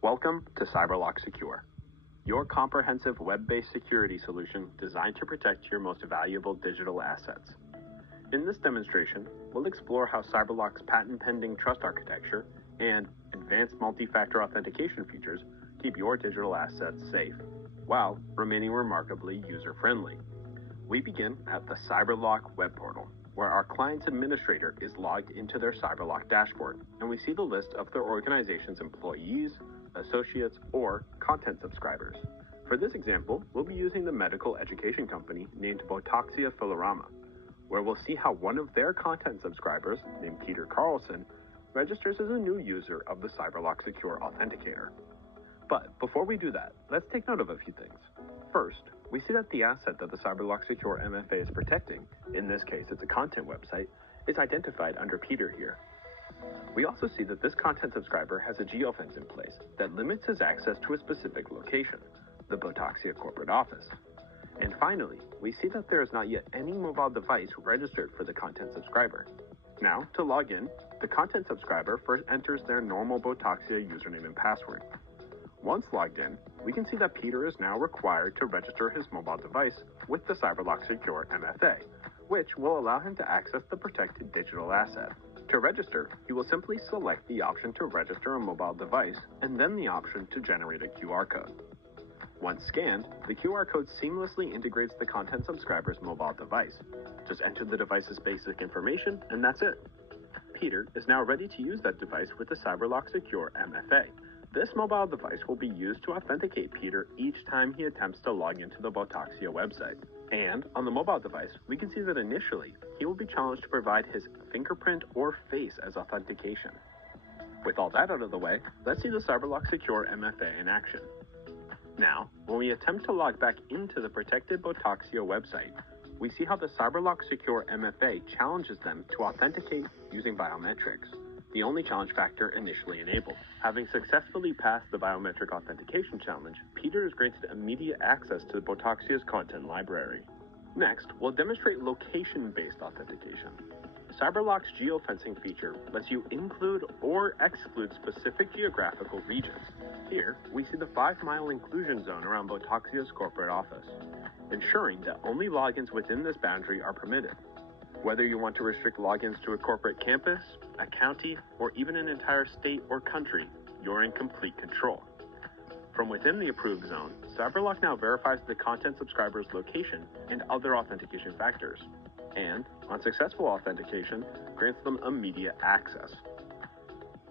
Welcome to CyberLOQ Secure, your comprehensive web-based security solution designed to protect your most valuable digital assets. In this demonstration, we'll explore how CyberLOQ's patent-pending trust architecture and advanced multi-factor authentication features keep your digital assets safe, while remaining remarkably user-friendly. We begin at the CyberLOQ web portal, where our client's administrator is logged into their CyberLOQ dashboard, and we see the list of their organization's employees, associates, or content subscribers. For this example, we'll be using the medical education company named Botoxia Filorama, where we'll see how one of their content subscribers, named Peter Carlson, registers as a new user of the CyberLOQ Secure Authenticator. But before we do that, let's take note of a few things. First, we see that the asset that the CyberLOQ Secure MFA is protecting, in this case it's a content website, is identified under Peter here. We also see that this content subscriber has a geofence in place that limits his access to a specific location, the Botoxia corporate office. And finally, we see that there is not yet any mobile device registered for the content subscriber. Now, to log in, the content subscriber first enters their normal Botoxia username and password. Once logged in, we can see that Peter is now required to register his mobile device with the CyberLOQ Secure MFA, which will allow him to access the protected digital asset. To register, he will simply select the option to register a mobile device and then the option to generate a QR code. Once scanned, the QR code seamlessly integrates the content subscriber's mobile device. Just enter the device's basic information and that's it. Peter is now ready to use that device with the CyberLOQ Secure MFA. This mobile device will be used to authenticate Peter each time he attempts to log into the Botoxia website. And on the mobile device, we can see that initially, he will be challenged to provide his fingerprint or face as authentication. With all that out of the way, let's see the CyberLOQ Secure MFA in action. Now, when we attempt to log back into the protected Botoxia website, we see how the CyberLOQ Secure MFA challenges them to authenticate using biometrics, the only challenge factor initially enabled. Having successfully passed the biometric authentication challenge, Peter is granted immediate access to Botoxia's content library. Next, we'll demonstrate location-based authentication. CyberLOQ's geofencing feature lets you include or exclude specific geographical regions. Here, we see the 5-mile inclusion zone around Botoxia's corporate office, ensuring that only logins within this boundary are permitted. Whether you want to restrict logins to a corporate campus, a county, or even an entire state or country, you're in complete control. From within the approved zone, CyberLOQ now verifies the content subscriber's location and other authentication factors, and, on successful authentication, grants them immediate access.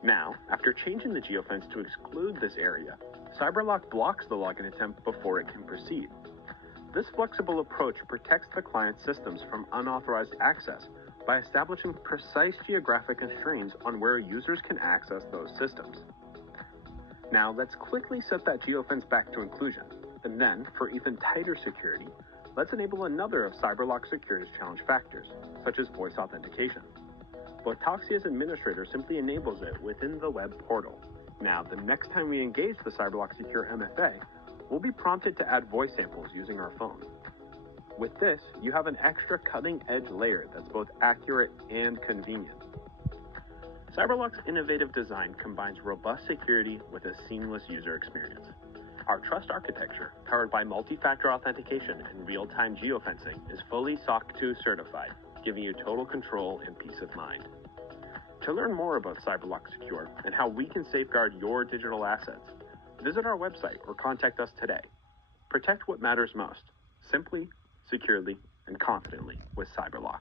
Now, after changing the geofence to exclude this area, CyberLOQ blocks the login attempt before it can proceed. This flexible approach protects the client's systems from unauthorized access by establishing precise geographic constraints on where users can access those systems. Now let's quickly set that geofence back to inclusion, and then, for even tighter security, let's enable another of CyberLOQ Secure's challenge factors, such as voice authentication. Botoxia's administrator simply enables it within the web portal. Now, the next time we engage the CyberLOQ Secure MFA, we'll be prompted to add voice samples using our phone. With this, you have an extra cutting-edge layer that's both accurate and convenient. CyberLOQ's innovative design combines robust security with a seamless user experience. Our trust architecture, powered by multi-factor authentication and real-time geofencing, is fully SOC 2 certified, giving you total control and peace of mind. To learn more about CyberLOQ Secure and how we can safeguard your digital assets, visit our website or contact us today. Protect what matters most, simply, securely, and confidently with CyberLOQ.